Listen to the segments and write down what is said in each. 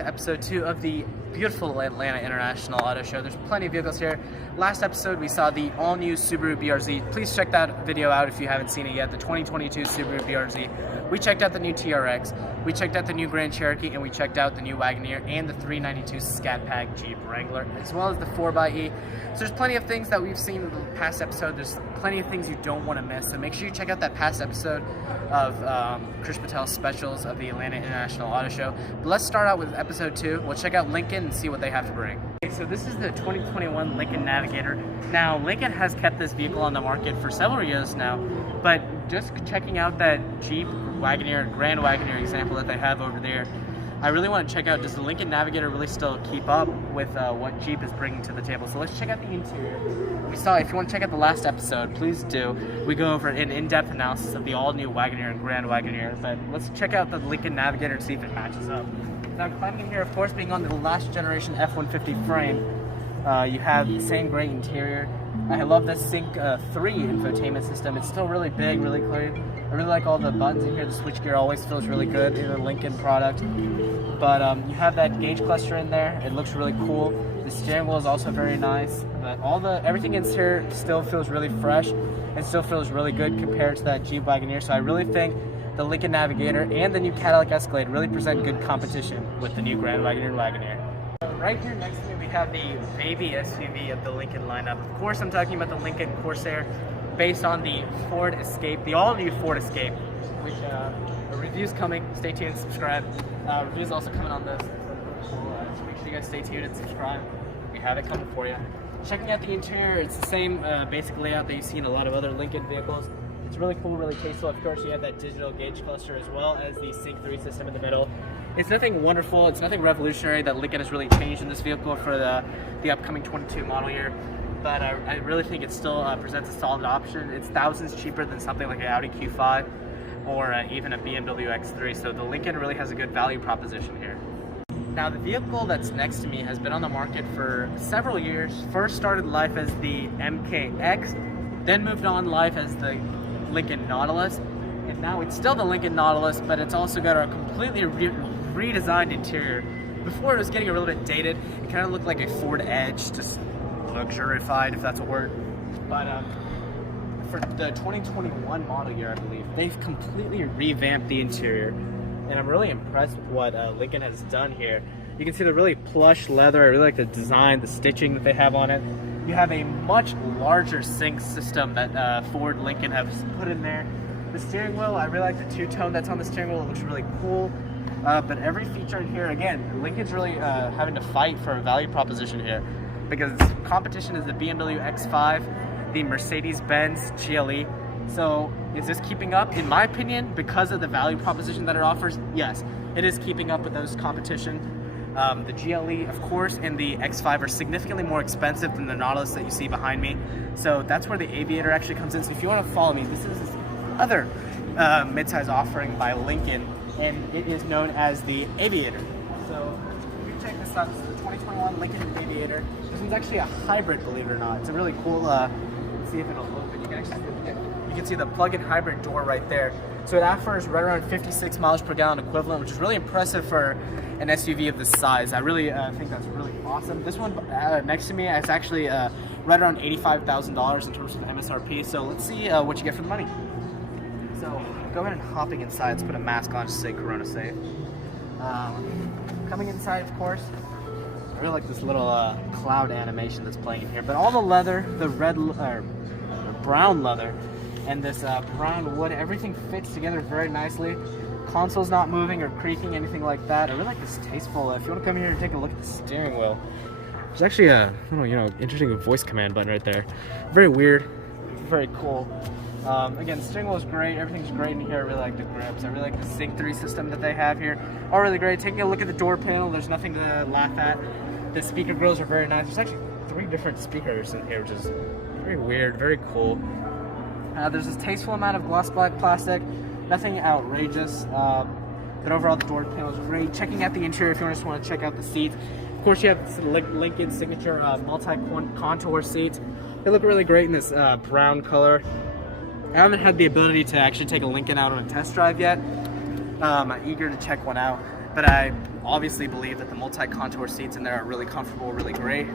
To episode 2 of the beautiful Atlanta International Auto Show. There's plenty of vehicles here. Last episode we saw the all-new Subaru BRZ. Please check that video out if you haven't seen it yet, the 2022 Subaru BRZ. We checked out the new TRX, we checked out the new Grand Cherokee, and we checked out the new Wagoneer and the 392 Scat Pack Jeep Wrangler, as well as the 4xe. So there's plenty of things that we've seen in the past episode. There's plenty of things you don't want to miss, so make sure you check out that past episode of Chris Patel's specials of the Atlanta International Auto Show. But let's start out with episode 2. We'll check out Lincoln and see what they have to bring. Okay, so this is the 2021 Lincoln Navigator. Now, Lincoln has kept this vehicle on the market for several years now, but just checking out that Jeep Wagoneer, Grand Wagoneer example that they have over there, I really want to check out, does the Lincoln Navigator really still keep up with what Jeep is bringing to the table? So let's check out the interior. We saw, if you want to check out the last episode, please do. We go over an in-depth analysis of the all-new Wagoneer and Grand Wagoneer, but let's check out the Lincoln Navigator and see if it matches up. Now, climbing in here, of course, being on the last generation F-150 frame, you have the same gray interior. I love the Sync 3 infotainment system. It's still really big, really clear. I really like all the buttons in here. The switchgear always feels really good in a Lincoln product. But you have that gauge cluster in there. It looks really cool. The steering wheel is also very nice. But everything in here still feels really fresh and still feels really good compared to that Jeep Wagoneer. So I really think the Lincoln Navigator and the new Cadillac Escalade really present good competition with the new Grand Wagoneer and Wagoneer. Right here next to me we have the baby SUV of the Lincoln lineup. Of course I'm talking about the Lincoln Corsair, based on the Ford Escape, the all-new Ford Escape, which a review's coming. Stay tuned, subscribe. Review's also coming on this. So make sure you guys stay tuned and subscribe. We have it coming for you. Checking out the interior, it's the same basic layout that you see in a lot of other Lincoln vehicles. It's really cool, really tasteful. Of course, you have that digital gauge cluster as well as the Sync 3 system in the middle. It's nothing wonderful, it's nothing revolutionary that Lincoln has really changed in this vehicle for the upcoming 22 model year. But I really think it still presents a solid option. It's thousands cheaper than something like an Audi Q5 or even a BMW X3. So the Lincoln really has a good value proposition here. Now the vehicle that's next to me has been on the market for several years. First started life as the MKX, then moved on life as the Lincoln Nautilus, and now it's still the Lincoln Nautilus, but it's also got a completely redesigned interior. Before it was getting a little bit dated. It kind of looked like a Ford Edge, just luxurified, if that's a word. But for the 2021 model year, I believe, they've completely revamped the interior, and I'm really impressed with what Lincoln has done here. You can see the really plush leather. I really like the design, the stitching that they have on it. You have a much larger sync system that Ford Lincoln has put in there. The steering wheel, I really like the two-tone that's on the steering wheel. It looks really cool. But every feature in here, again, Lincoln's really having to fight for a value proposition here, because competition is the BMW X5, the Mercedes-Benz GLE. So is this keeping up? In my opinion, because of the value proposition that it offers, yes, it is keeping up with those competition. The GLE, of course, and the X5 are significantly more expensive than the Nautilus that you see behind me. So that's where the Aviator actually comes in. So if you want to follow me, this is this other midsize offering by Lincoln, and it is known as the Aviator. So if you check this out, this is the 2021 Lincoln Aviator. This one's actually a hybrid, believe it or not. It's a really cool, let's see if it'll open. You can see the plug-in hybrid door right there. So it offers right around 56 miles per gallon equivalent, which is really impressive for an SUV of this size. I really think that's really awesome. This one next to me is actually right around $85,000 in terms of MSRP. So let's see what you get for the money. So go ahead and hopping inside. Let's put a mask on just to say Corona safe. Coming inside, of course, I really like this little cloud animation that's playing in here. But all the leather, the brown leather, and this brown wood, everything fits together very nicely. Console's not moving or creaking, anything like that. I really like this tasteful. If you want to come here and take a look at the steering wheel, there's actually a interesting voice command button right there. Very weird, very cool. Again, the steering wheel is great. Everything's great in here. I really like the grips. I really like the Sync 3 system that they have here. All really great. Taking a look at the door panel, there's nothing to laugh at. The speaker grills are very nice. There's actually 3 different speakers in here, which is very weird, very cool. There's this tasteful amount of gloss black plastic, nothing outrageous, but overall the door panel is great. Checking out the interior, if you just want to check out the seats. Of course, you have Lincoln signature multi-contour seats. They look really great in this brown color. I haven't had the ability to actually take a Lincoln out on a test drive yet. I'm eager to check one out, but I obviously believe that the multi-contour seats in there are really comfortable, really great.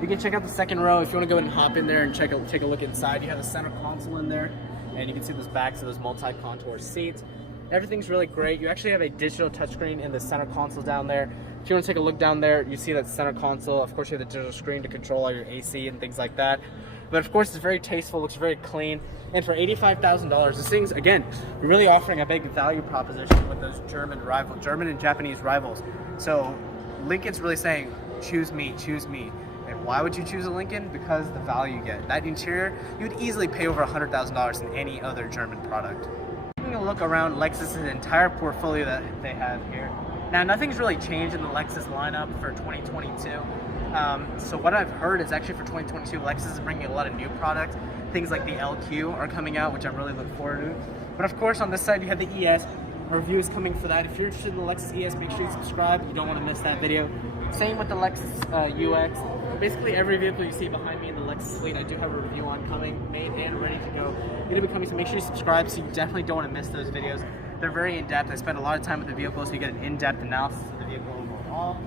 You can check out the second row if you want to go ahead and hop in there and take a look inside. You have the center console in there, and you can see those backs of those multi-contour seats. Everything's really great. You actually have a digital touchscreen in the center console down there. If you want to take a look down there, you see that center console. Of course, you have the digital screen to control all your AC and things like that. But of course, it's very tasteful, looks very clean. And for $85,000, this thing's, again, really offering a big value proposition with those German and Japanese rivals. So Lincoln's really saying, choose me, choose me. And why would you choose a Lincoln? Because the value you get. That interior, you would easily pay over $100,000 in any other German product. Taking a look around Lexus's entire portfolio that they have here. Now, nothing's really changed in the Lexus lineup for 2022. So what I've heard is actually for 2022, Lexus is bringing a lot of new products. Things like the LQ are coming out, which I'm really looking forward to. But of course, on this side, you have the ES. A review is coming for that. If you're interested in the Lexus ES, make sure you subscribe. You don't want to miss that video. Same with the Lexus UX. Basically, every vehicle you see behind me in the Lexus fleet, I do have a review on coming, made and ready to go. It'll be coming, so make sure you subscribe so you definitely don't want to miss those videos. They're very in-depth. I spend a lot of time with the vehicle, so you get an in-depth analysis of the vehicle overall.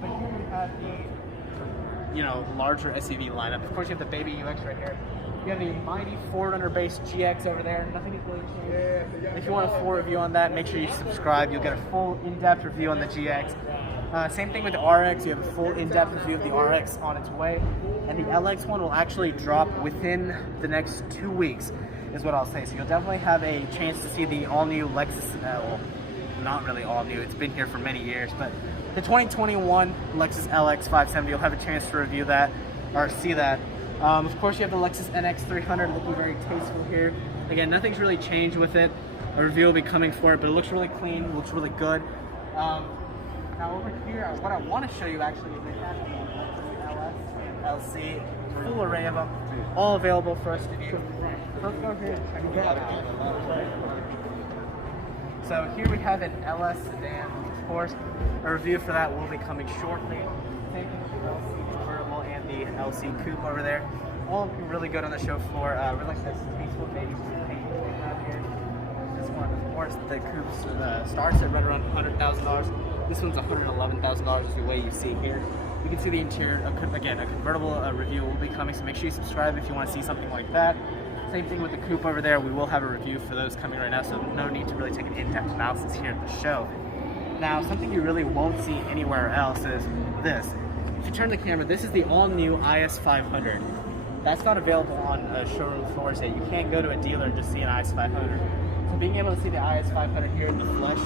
But here we have the, larger SUV lineup. Of course, you have the Baby UX right here. You have the mighty 4Runner-based GX over there. Nothing is really changed. If you want a full review on that, make sure you subscribe. You'll get a full in-depth review on the GX. Same thing with the RX. You have a full in-depth review of the RX on its way. And the LX one will actually drop within the next 2 weeks, is what I'll say. So you'll definitely have a chance to see the all-new Lexus, well, not really all-new. It's been here for many years, but the 2021 Lexus LX 570, you'll have a chance to review that, or see that. Of course, you have the Lexus NX 300 looking very tasteful here. Again, nothing's really changed with it. A review will be coming for it, but it looks really clean, looks really good. Now over here, what I want to show you actually is they have the LS and LC, full array of them, all available for us to view. So let's go here and check that out. So here we have an LS sedan, of course. A review for that will be coming shortly. Same thing with the LC convertible and the LC coupe over there. All really good on the show floor. Really like this tasteful baby paint we have here. This one, of course, the coupe starts at right around $100,000. This one's $111,000 is the way you see here. You can see the interior. Again, a convertible review will be coming, so make sure you subscribe if you want to see something like that. Same thing with the coupe over there. We will have a review for those coming right now, so no need to really take an in-depth analysis here at the show. Now, something you really won't see anywhere else is this. If you turn the camera, this is the all-new IS500. That's not available on showroom floors yet. You can't go to a dealer and just see an IS500. So being able to see the IS500 here in the flesh,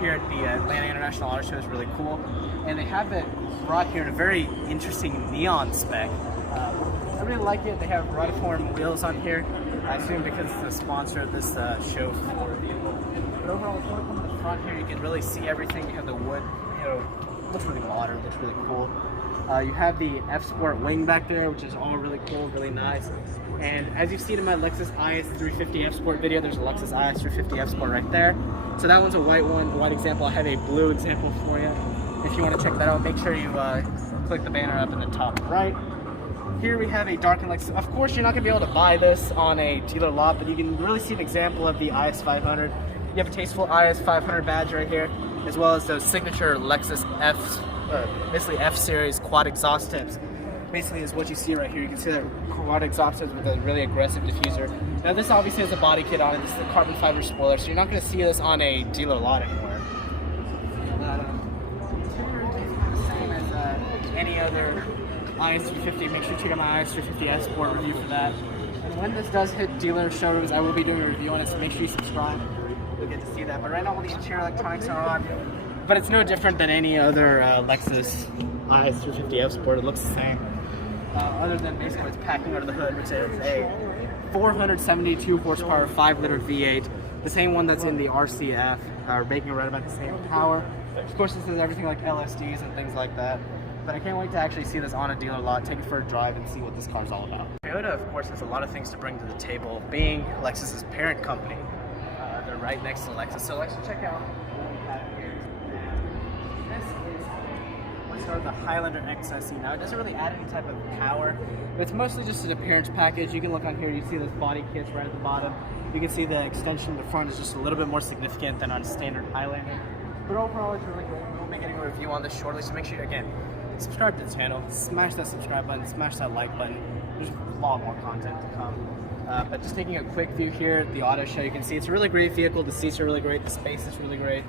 here at the Atlanta International Auto Show is really cool. And they have it brought here in a very interesting neon spec. I really like it. They have Radiform wheels on here. I assume because it's the sponsor of this show for the vehicle. But overall, if you look on the front here, you can really see everything. You have the wood, looks really modern, looks really cool. You have the F-Sport wing back there, which is all really cool, really nice. And as you've seen in my Lexus IS350 F-Sport video, there's a Lexus IS350 F-Sport right there. So that one's a white one, white example. I have a blue example for you. If you want to check that out, make sure you click the banner up in the top right. Here we have a darkened Lexus. Of course, you're not going to be able to buy this on a dealer lot, but you can really see an example of the IS500. You have a tasteful IS500 badge right here, as well as those signature Lexus basically F-Series quad exhaust tips. Basically is what you see right here. You can see that quad exhaust tips with a really aggressive diffuser. Now this obviously has a body kit on it. This is a carbon fiber spoiler, so you're not going to see this on a dealer lot anywhere. Same as any other IS350. Make sure to check out my IS350 S-Sport review for that. And when this does hit dealer showrooms, I will be doing a review on it, so make sure you subscribe. You'll get to see that. But right now all the interior electronics are on. But it's no different than any other Lexus IS350 F-Sport. It looks the same. Other than basically what's packing under the hood, which is a 472 horsepower 5-liter V8. The same one that's in the RCF, making it right about the same power. Of course, this is everything like LSDs and things like that. But I can't wait to actually see this on a dealer lot, take it for a drive, and see what this car's all about. Toyota, of course, has a lot of things to bring to the table, being Lexus's parent company. They're right next to Lexus. So let's check out what we have here. This is the Highlander XSE. Now, it doesn't really add any type of power, but it's mostly just an appearance package. You can look on here, you see this body kit right at the bottom. You can see the extension in the front is just a little bit more significant than on a standard Highlander. But overall, it's really great. will be getting a review on this shortly, so make sure, again, subscribe to the channel, smash that subscribe button, smash that like button. There's a lot more content to come. But just taking a quick view here at the auto show, you can see it's a really great vehicle. The seats are really great, the space is really great.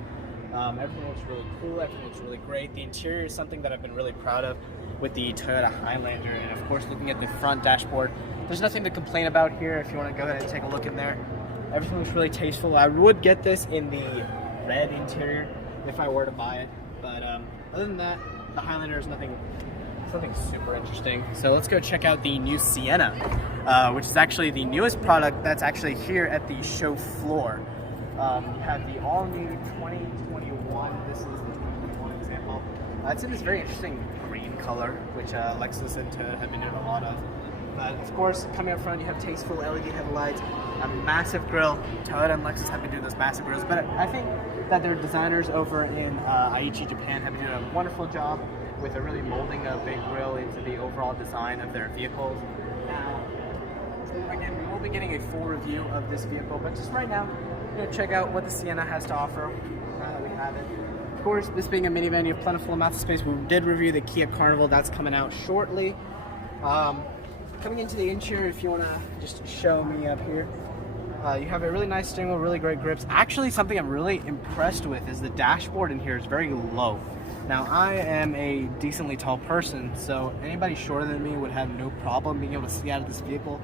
Everything looks really cool, everything looks really great. The interior is something that I've been really proud of with the Toyota Highlander, and of course looking at the front dashboard, there's nothing to complain about here. If you want to go ahead and take a look in there, everything looks really tasteful. I would get this in the red interior if I were to buy it, but other than that, the Highlander is nothing super interesting. So let's go check out the new Sienna, which is actually the newest product that's actually here at the show floor. You have the all-new 2021. This is the 2021 example. It's in this very interesting green color, which Lexus and Toyota have been doing a lot of. But of course, coming up front, you have tasteful LED headlights, a massive grille. Toyota and Lexus have been doing those massive grills, but I think that their designers over in Aichi, Japan, have been doing a wonderful job with a really molding a big grille into the overall design of their vehicles. Now, again, we will be getting a full review of this vehicle, but just right now, check out what the Sienna has to offer now that we have it. Of course, this being a minivan, you have plentiful amounts of space. We did review the Kia Carnival. That's coming out shortly. Coming into the interior, if you want to just show me up here, you have a really nice steering wheel, really great grips. Actually, something I'm really impressed with is the dashboard in here is very low. Now, I am a decently tall person, so anybody shorter than me would have no problem being able to see out of this vehicle.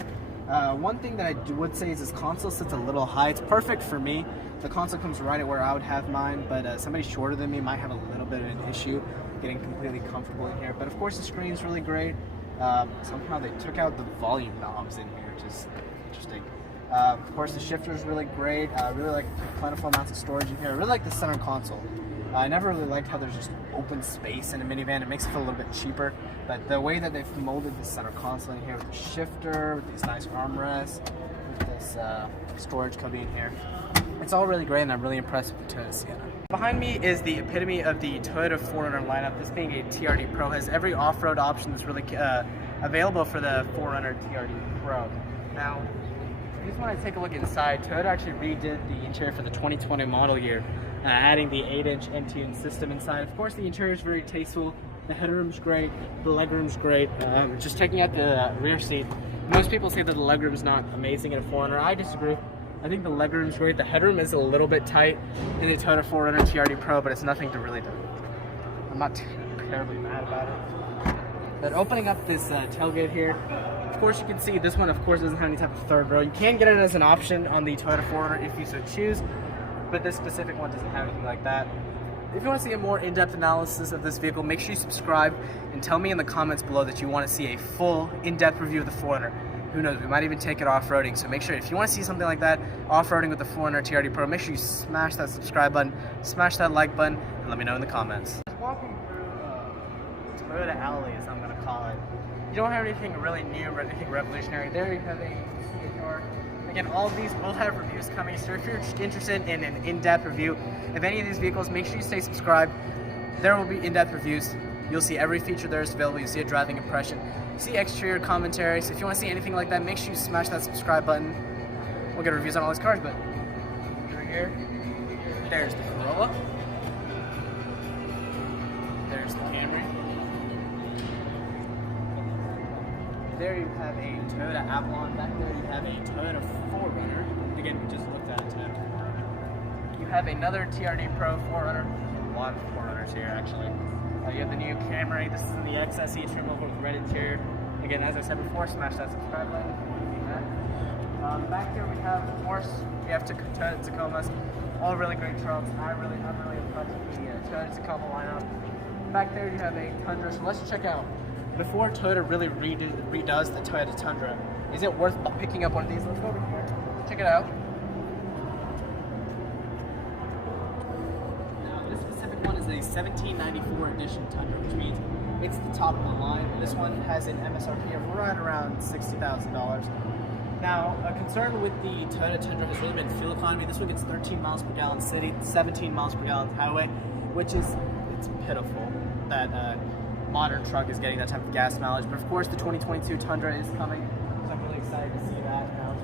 One thing that I would say is this console sits a little high. It's perfect for me. The console comes right at where I would have mine, but somebody shorter than me might have a little bit of an issue getting completely comfortable in here. But of course, the screen's really great. Somehow they took out the volume knobs in here, which is interesting. Of course, the shifter is really great. I really like the plentiful amounts of storage in here. I really like the center console. I never really liked how there's just open space in a minivan. It makes it feel a little bit cheaper, but the way that they've molded the center console in here with the shifter, with these nice armrests, with this storage cubby in here, it's all really great, and I'm really impressed with the Toyota Sienna. Behind me is the epitome of the Toyota 4Runner lineup. This being a TRD Pro, has every off-road option that's really available for the 4Runner TRD Pro. Now, I just want to take a look inside. Toyota actually redid the interior for the 2020 model year, adding the 8-inch Entune system inside. Of course, the interior is very tasteful. The headroom's great. The legroom's great. Just checking out the rear seat, most people say that the legroom is not amazing in a 4Runner. I disagree. I think the legroom's great. The headroom is a little bit tight in the Toyota 4Runner TRD Pro, but it's nothing to really do. I'm not terribly mad about it. But opening up this tailgate here, of course you can see this one, of course, doesn't have any type of third row. You can get it as an option on the Toyota 4Runner if you so choose, but this specific one doesn't have anything like that. If you want to see a more in-depth analysis of this vehicle, make sure you subscribe and tell me in the comments below that you want to see a full in-depth review of the 4Runner. Who knows, we might even take it off-roading, so make sure if you want to see something like that, off-roading with the 4Runner TRD Pro, make sure you smash that subscribe button, smash that like button, and let me know in the comments. Walking through Toyota Alley, as I'm going to call it, you don't have anything really new or anything revolutionary. There you have a door. Again, all of these will have reviews coming, so if you're interested in an in-depth review of any of these vehicles, make sure you stay subscribed. There will be in-depth reviews. You'll see every feature there is available. You'll see a driving impression, see exterior commentary. So if you want to see anything like that, make sure you smash that subscribe button. We'll get reviews on all these cars, but over here, there's the Corolla. There's the Camry. There you have a Toyota Avalon. Back there you have a Toyota 4Runner. Again, we just looked at it. You have another TRD Pro 4Runner. A lot of 4Runners here, actually. You have the new Camry. This is in the XSE trim level with red interior. Again, as I said before, smash that subscribe button. Back here we have, of course, we have Toyota Tacomas. All really great trucks. I'm really impressed with the Toyota Tacoma lineup. Back there you have a Tundra. So let's check out. Before Toyota really redoes the Toyota Tundra, is it worth picking up one of these? Let's go over here. Check it out. This specific one is a 1794 edition Tundra, which means it's the top of the line. This one has an MSRP of right around $60,000. Now, a concern with the Toyota Tundra has really been fuel economy. This one gets 13 miles per gallon city, 17 miles per gallon highway, which is, it's pitiful that modern truck is getting that type of gas mileage. But of course, the 2022 Tundra is coming, so I'm really excited to see that. Now,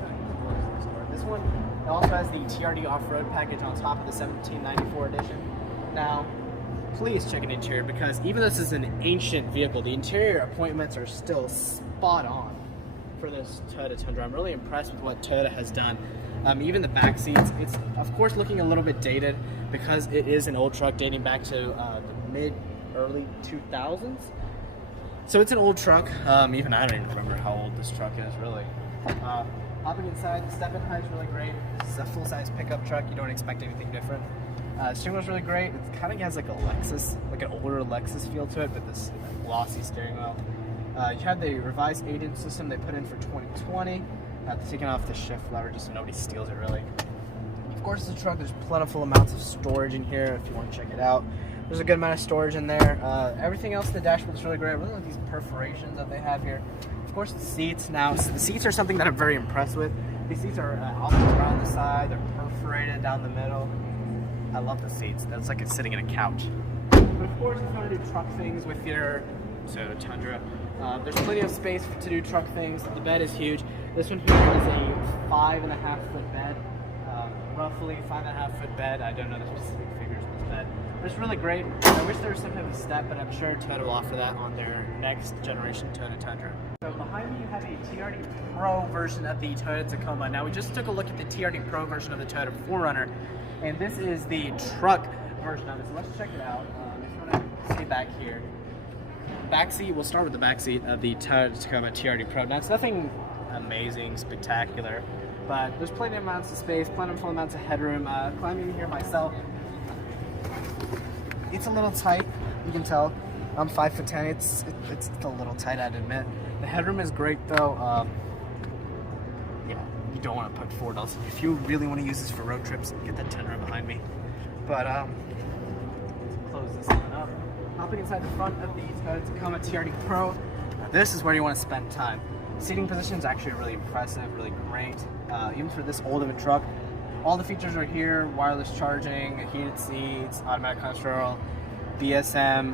this one also has the TRD off-road package on top of the 1794 edition. Now, please check an interior, because even though this is an ancient vehicle, the interior appointments are still spot on for this Toyota Tundra. I'm really impressed with what Toyota has done. Even the back seats, it's of course looking a little bit dated because it is an old truck dating back to the early 2000s. So it's an old truck. Even I don't even remember how old this truck is, really. Hopping inside, the step-in height is really great. This is a full-size pickup truck. You don't expect anything different. Steering wheel's really great. It kind of has like a Lexus, like an older Lexus feel to it, with this glossy steering wheel. You have the revised 8-inch system they put in for 2020. Taking off the shift lever just so nobody steals it, really. Of course, it's a truck. There's plentiful amounts of storage in here if you want to check it out. There's a good amount of storage in there. Everything else in the dashboard is really great. I really like these perforations that they have here. Of course, the seats. Now, the seats are something that I'm very impressed with. These seats are all around the side. They're perforated down the middle. I love the seats. That's like it's sitting in a couch. But of course, if you want to do truck things with your Toyota Tundra, there's plenty of space to do truck things. The bed is huge. This one here is a 5.5-foot bed, roughly 5.5-foot bed. I don't know the specific figures of this bed, but it's really great. I wish there was some type of step, but I'm sure Toyota will offer that on their next generation Toyota Tundra. So behind me you have a TRD Pro version of the Toyota Tacoma. Now we just took a look at the TRD Pro version of the Toyota 4Runner, and this is the truck version of it. So let's check it out. If you want to see back here. Back seat, we'll start with the back seat of the Toyota Tacoma TRD Pro. Now it's nothing amazing, spectacular, but there's plenty of amounts of space, plentiful amounts of headroom. Climbing in here myself, it's a little tight, you can tell. I'm 5'10", it's a little tight, I'd admit. The headroom is great though. Yeah, you don't want to put 4 adults. If you really want to use this for road trips, get that Tundra behind me. But let's close this one up. Hopping inside the front of the Toyota Tacoma TRD Pro, now this is where you want to spend time. Seating position is actually really impressive, really great. Even for this old of a truck, all the features are here: wireless charging, heated seats, automatic control, BSM,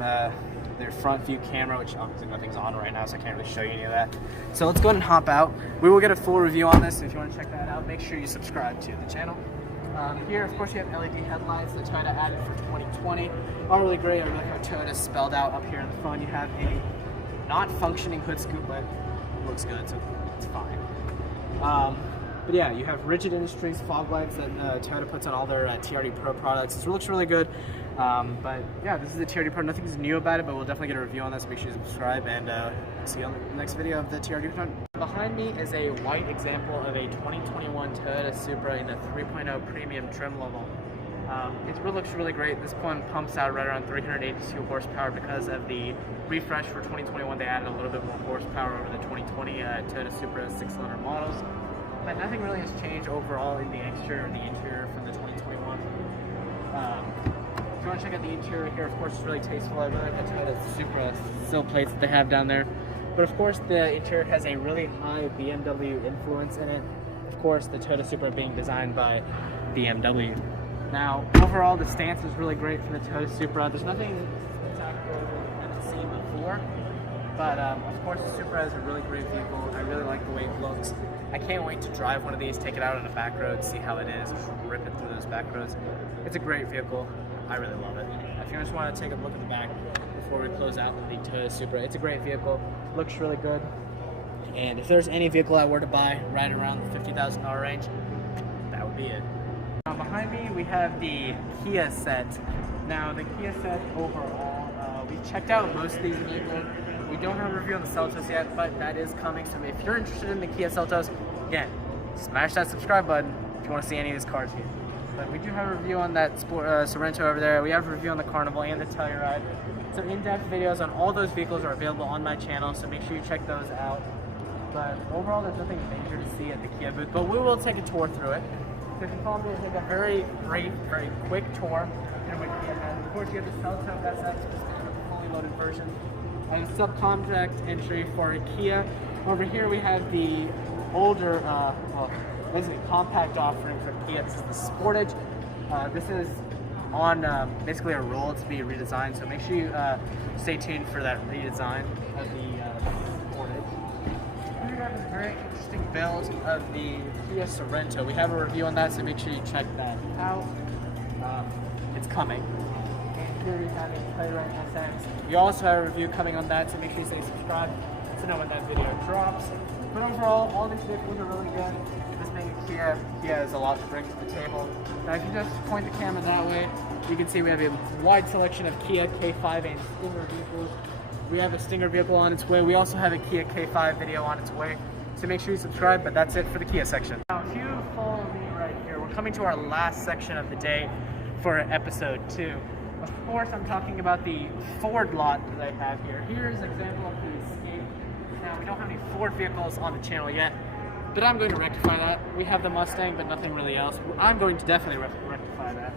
their front view camera, which obviously nothing's on right now, so I can't really show you any of that. So let's go ahead and hop out. We will get a full review on this. If you want to check that out, make sure you subscribe to the channel. Here, of course, you have LED headlights that Toyota added for 2020. All really great. I really like how Toyota spelled out up here in the front. You have a not functioning hood scoop, but it looks good, so it's fine. But yeah, you have Rigid Industries fog lights that Toyota puts on all their TRD Pro products. It looks really good. But yeah, this is the TRD Pro. Nothing's new about it, but we'll definitely get a review on this. Make sure you subscribe, and see you on the next video of the TRD Pro. Behind me is a white example of a 2021 Toyota Supra in the 3.0 premium trim level. It looks really great. This one pumps out right around 382 horsepower because of the refresh for 2021. They added a little bit more horsepower over the 2020 Toyota Supra 6-cylinder models. But nothing really has changed overall in the exterior or the interior from the 2021. If you want to check out the interior here, of course, it's really tasteful. I really like the Toyota Supra sill plates that they have down there. But of course, the interior has a really high BMW influence in it. Of course, the Toyota Supra being designed by BMW. Now, overall, the stance is really great for the Toyota Supra. There's nothing spectacular we haven't seen before. But of course, the Supra is a really great vehicle. I really like the way it looks. I can't wait to drive one of these, take it out on a back road, see how it is, rip it through those back roads. It's a great vehicle. I really love it. If you just want to take a look at the back before we close out with the Toyota Supra, it's a great vehicle. Looks really good. And if there's any vehicle I were to buy right around the $50,000 range, that would be it. Now behind me we have the Kia set. Now the Kia set overall, we checked out most of these vehicles. We don't have a review on the Seltos yet, but that is coming. So if you're interested in the Kia Seltos, again, smash that subscribe button if you want to see any of these cars here. But we do have a review on that Sorento over there. We have a review on the Carnival and the Telluride. So in-depth videos on all those vehicles are available on my channel, so make sure you check those out. But overall, there's nothing major to see at the Kia booth, but we will take a tour through it. So if you follow me, we'll take a very brief, very quick tour. And of course, you have the Seltos SF, which is kind of a fully loaded version. And a subcompact entry for a Kia. Over here we have the older, well, basically compact offering for Kia. This is the Sportage. This is on basically a roll to be redesigned, so make sure you stay tuned for that redesign of the Sportage. Here we have a very interesting build of the Kia Sorento. We have a review on that, so make sure you check that out. It's coming. And here we have a Playwright SX. We also have a review coming on that, so make sure you stay subscribed to know when that video drops. But overall, all these vehicles are really good. This being a Kia has a lot to bring to the table. Now if you just point the camera that way, you can see we have a wide selection of Kia K5 and Stinger vehicles. We have a Stinger vehicle on its way. We also have a Kia K5 video on its way. So make sure you subscribe, but that's it for the Kia section. Now if you follow me right here, we're coming to our last section of the day for episode 2. Of course, I'm talking about the Ford lot that I have here. Here's an example of the Escape. Now, we don't have any Ford vehicles on the channel yet, but I'm going to rectify that. We have the Mustang, but nothing really else. I'm going to definitely rectify that.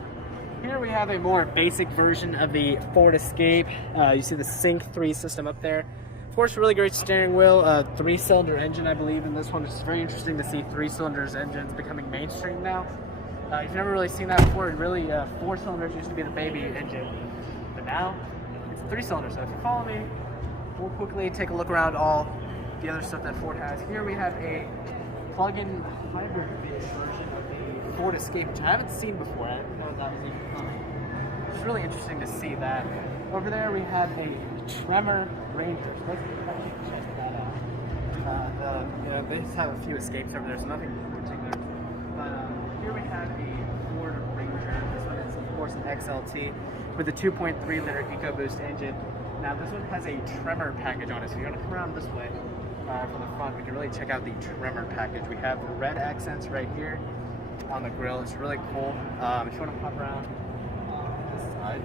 Here we have a more basic version of the Ford Escape. You see the Sync 3 system up there. Of course, really great steering wheel, 3-cylinder engine, I believe, in this one. It's very interesting to see 3-cylinders engines becoming mainstream now. You've never really seen that before. Really, 4 cylinders used to be the baby engine, but now it's 3 cylinders. So if you follow me, we'll quickly take a look around all the other stuff that Ford has. Here we have a plug-in hybrid version of the Ford Escape, which I haven't seen before. I didn't know that was even coming. It's really interesting to see that. Over there we have a Tremor Ranger. So let's check that out. They just have a few Escapes over there, so nothing particular. But here we have a Ford Ranger. This one is, of course, an XLT with a 2.3-liter EcoBoost engine. Now, this one has a Tremor package on it, so you're going to come around this way from the front. We can really check out the Tremor package. We have red accents right here on the grill. It's really cool. If you want to pop around this side,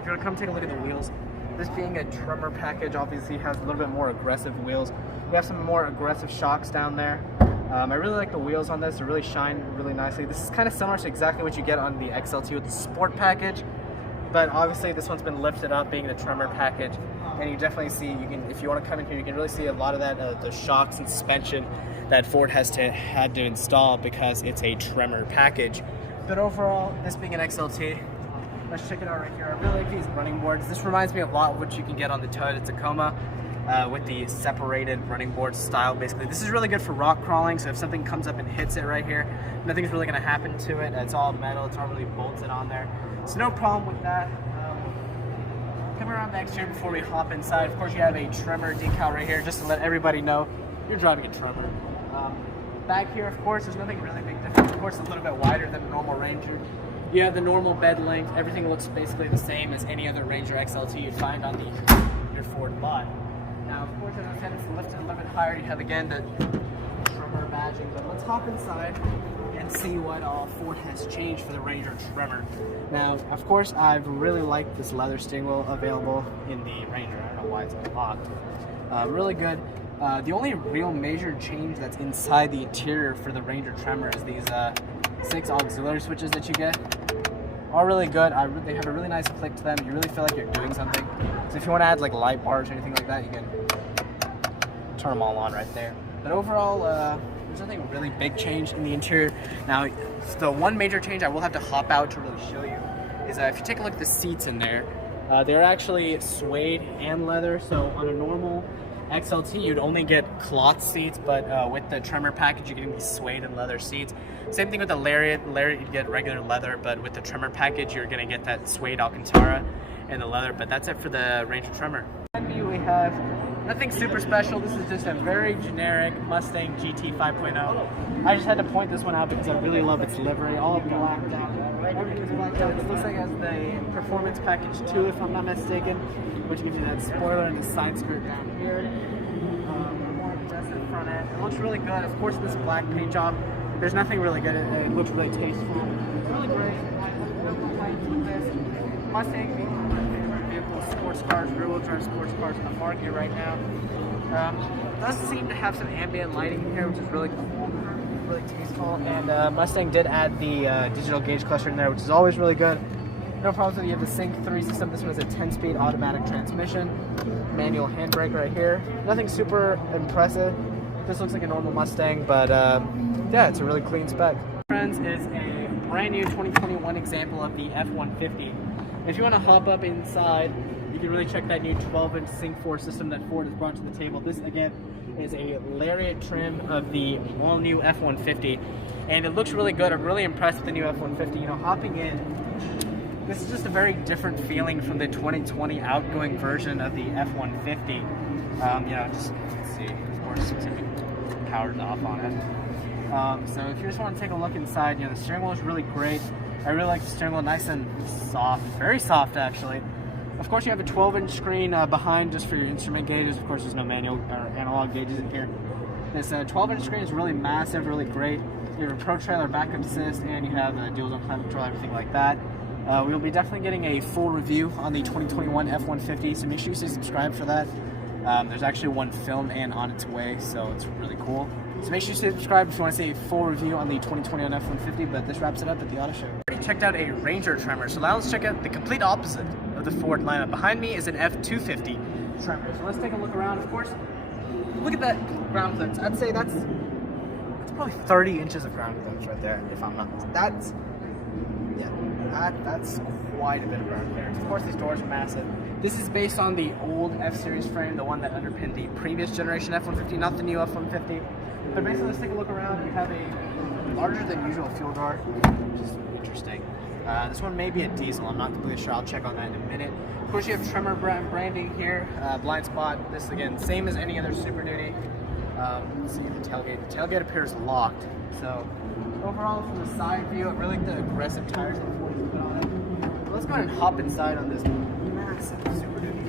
if you want to come take a look at the wheels, this being a Tremor package obviously has a little bit more aggressive wheels. We have some more aggressive shocks down there. I really like the wheels on this. They really shine really nicely. This is kind of similar to exactly what you get on the XLT with the Sport package, but obviously this one's been lifted up being the Tremor package, and you definitely see, if you want to come in here, you can really see a lot of that, the shocks and suspension that Ford had to install because it's a Tremor package. But overall, this being an XLT, let's check it out right here. I really like these running boards. This reminds me a lot of what you can get on the Toyota Tacoma. With the separated running board style, basically. This is really good for rock crawling, so if something comes up and hits it right here, nothing's really going to happen to it. It's all metal, it's all really bolted on there. So no problem with that. Come around the exterior before we hop inside. Of course, you have a Tremor decal right here, just to let everybody know you're driving a Tremor. Back here, of course, there's nothing really big difference. Of course, it's a little bit wider than a normal Ranger. You have the normal bed length. Everything looks basically the same as any other Ranger XLT you'd find on your Ford lot. Now, of course, as I said, it's lifted a little bit higher. You have, again, the Tremor badging. But let's hop inside and see what Ford has changed for the Ranger Tremor. Now, of course, I've really liked this leather steering wheel available in the Ranger. I don't know why it's unlocked. Really good. The only real major change that's inside the interior for the Ranger Tremor is these 6 auxiliary switches that you get. All really good. They have a really nice click to them. You really feel like you're doing something. So if you want to add like light bars or anything like that, you can turn them all on right there. But overall, there's nothing really big change in the interior. Now, the one major change I will have to hop out to really show you is if you take a look at the seats in there, they're actually suede and leather. So on a normal XLT, you'd only get cloth seats, but with the Tremor package, you're getting these suede and leather seats. Same thing with the Lariat. You'd get regular leather, but with the Tremor package, you're going to get that suede Alcantara and the leather. But that's it for the Ranger Tremor. Behind me, we have nothing super special. This is just a very generic Mustang GT 5.0. I just had to point this one out because I really love its livery, all blacked out. Everything's blacked out. This looks like it has the Performance Package 2, if I'm not mistaken, which gives you that spoiler and the side skirt down here. More aggressive front end. It looks really good. Of course, this black paint job, there's nothing really good. It looks really tasteful. It's really great. I have no complaints with this. Mustang being one of my favorite vehicles, sports cars, rear-wheel drive sports cars in the market right now. It does seem to have some ambient lighting in here, which is really cool, really tasteful. And Mustang did add the digital gauge cluster in there, which is always really good. No problems with it. You have the Sync 3 system. This one is a 10-speed automatic transmission. Manual handbrake right here. Nothing super impressive. This looks like a normal Mustang, but yeah, it's a really clean spec. Friends, is a brand new 2021 example of the F-150. If you want to hop up inside, you can really check that new 12-inch Sync 4 system that Ford has brought to the table. This, again, is a Lariat trim of the all-new F-150, and it looks really good. I'm really impressed with the new F-150. You know, hopping in, this is just a very different feeling from the 2020 outgoing version of the F-150. You know, just let's see, of course, powered off on it. So if you just want to take a look inside, you know, the steering wheel is really great. I really like the steering wheel, nice and soft, very soft actually. Of course, you have a 12-inch screen behind just for your instrument gauges. Of course, there's no manual or analog gauges in here. This 12-inch screen is really massive, really great. You have a Pro Trailer backup assist, and you have dual zone climate control, everything like that. We'll be definitely getting a full review on the 2021 F-150, so make sure you stay subscribed for that. There's actually one filmed and on its way, so it's really cool. So make sure you stay subscribed if you want to see a full review on the 2021 F-150, but this wraps it up at the auto show. I already checked out a Ranger Tremor, so now let's check out the complete opposite of the Ford lineup. Behind me is an F-250 Tremor, so let's take a look around. Of course, look at that ground clearance. I'd say that's probably 30 inches of ground clearance right there, if I'm not. That's quite a bit of ground clearance. Of course, these doors are massive. This is based on the old F-Series frame, the one that underpinned the previous generation F-150, not the new F-150. But basically, let's take a look around. We have a larger than usual fuel jar, which is interesting. This one may be a diesel. I'm not completely sure. I'll check on that in a minute. Of course, you have Tremor branding here, blind spot. This, again, same as any other Super Duty. Let's see the tailgate. The tailgate appears locked. So overall, from the side view, I really like the aggressive tires that Ford has put on it. Let's go ahead and hop inside on this massive Super Duty.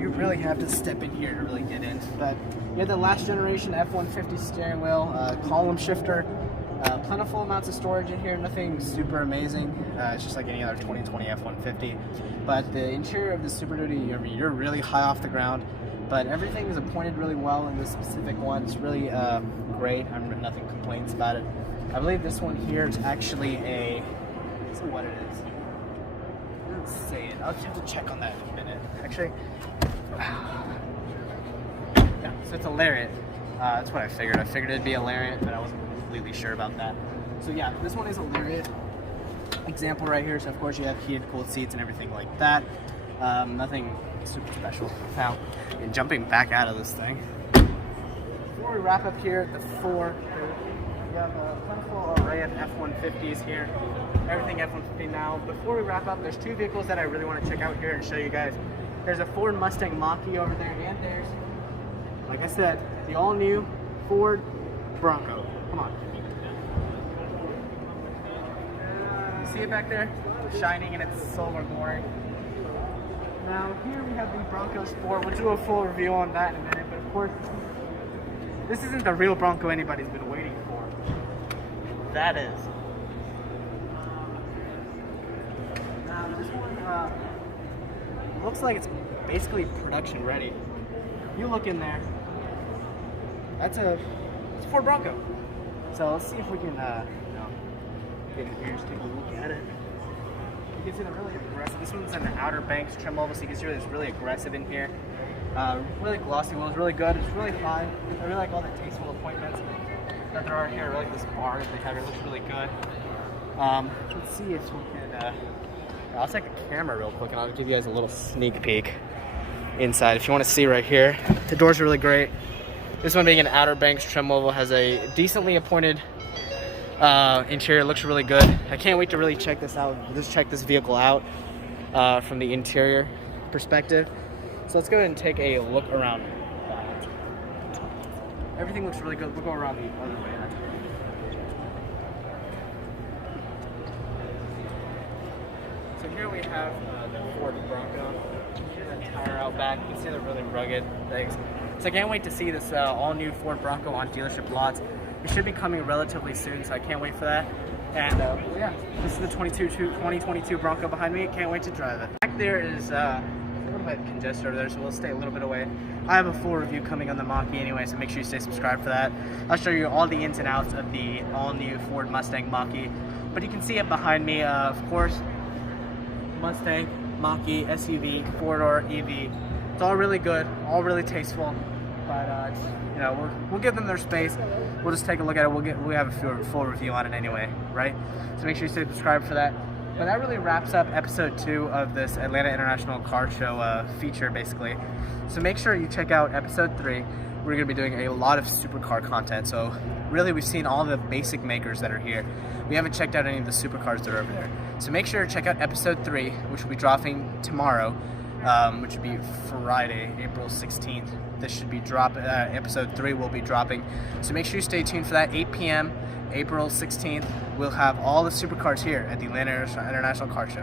You really have to step in here to really get in. But you have the last generation F-150 steering wheel, column shifter, plentiful amounts of storage in here, nothing super amazing. It's just like any other 2020 F-150. But the interior of the Super Duty, I mean, you're really high off the ground, but everything is appointed really well in this specific one. It's really great. I'm nothing complaints about it. I believe this one here is actually a, let's see what it is. Let's say it. I'll have to check on that in a minute. Actually, yeah, so it's a Lariat. That's what I figured. I figured it'd be a Lariat, but I wasn't completely sure about that. So yeah, this one is a Lariat. Example right here. So of course you have heated, cooled seats and everything like that. Nothing super special. Now, jumping back out of this thing. Before we wrap up here, the Ford. We have a plentiful array of F-150s here. Everything F-150 now. Before we wrap up, there's two vehicles that I really want to check out here and show you guys. There's a Ford Mustang Mach-E over there, and there's, like I said, the all-new Ford Bronco. Come on. You see it back there? Shining in its silver glory. Now, here we have the Bronco Sport. We'll do a full review on that in a minute, but of course, this isn't the real Bronco anybody's been waiting for. That is. Now, this one looks like it's basically production ready. You look in there. It's a Ford Bronco. So let's see if we can, get in here, just take a look at it. You can see they're really aggressive. This one's in the Outer Banks trim level, so you can see it's really aggressive in here. Really glossy wheels, really good. It's really high. I really like all the tasteful appointments that there are here. I like this bar that they have. It looks really good. Let's see if we can. I'll take a camera real quick and I'll give you guys a little sneak peek inside. If you want to see right here, the doors are really great. This one being an Outer Banks trim level has a decently appointed interior. Looks really good. I can't wait to really check this out. Just check this vehicle out from the interior perspective. So let's go ahead and take a look around that. Everything looks really good. We'll go around the other way. So here we have the Ford Bronco. Here's the tire out back. You can see the really rugged things. So I can't wait to see this all-new Ford Bronco on dealership lots. It should be coming relatively soon, so I can't wait for that. And well, yeah, this is the 2022 Bronco behind me. Can't wait to drive it. Back there is a little bit congested over there, so we'll stay a little bit away. I have a full review coming on the Mach-E anyway, so make sure you stay subscribed for that. I'll show you all the ins and outs of the all-new Ford Mustang Mach-E. But you can see it behind me, of course. Mustang, Mach-E, SUV, four-door, EV. It's all really good, all really tasteful. But you know, we'll give them their space. We'll just take a look at it. We'll have a full review on it anyway, right? So make sure you stay subscribed for that. But that really wraps up episode 2 of this Atlanta International Car Show feature, basically. So make sure you check out episode 3. We're going to be doing a lot of supercar content. So really, we've seen all the basic makers that are here. We haven't checked out any of the supercars that are over there. So make sure to check out episode 3, which will be dropping tomorrow, which would be Friday, April 16th. This should be episode 3 will be dropping. So make sure you stay tuned for that. 8 p.m. April 16th. We'll have all the supercars here at the Atlanta International Car Show.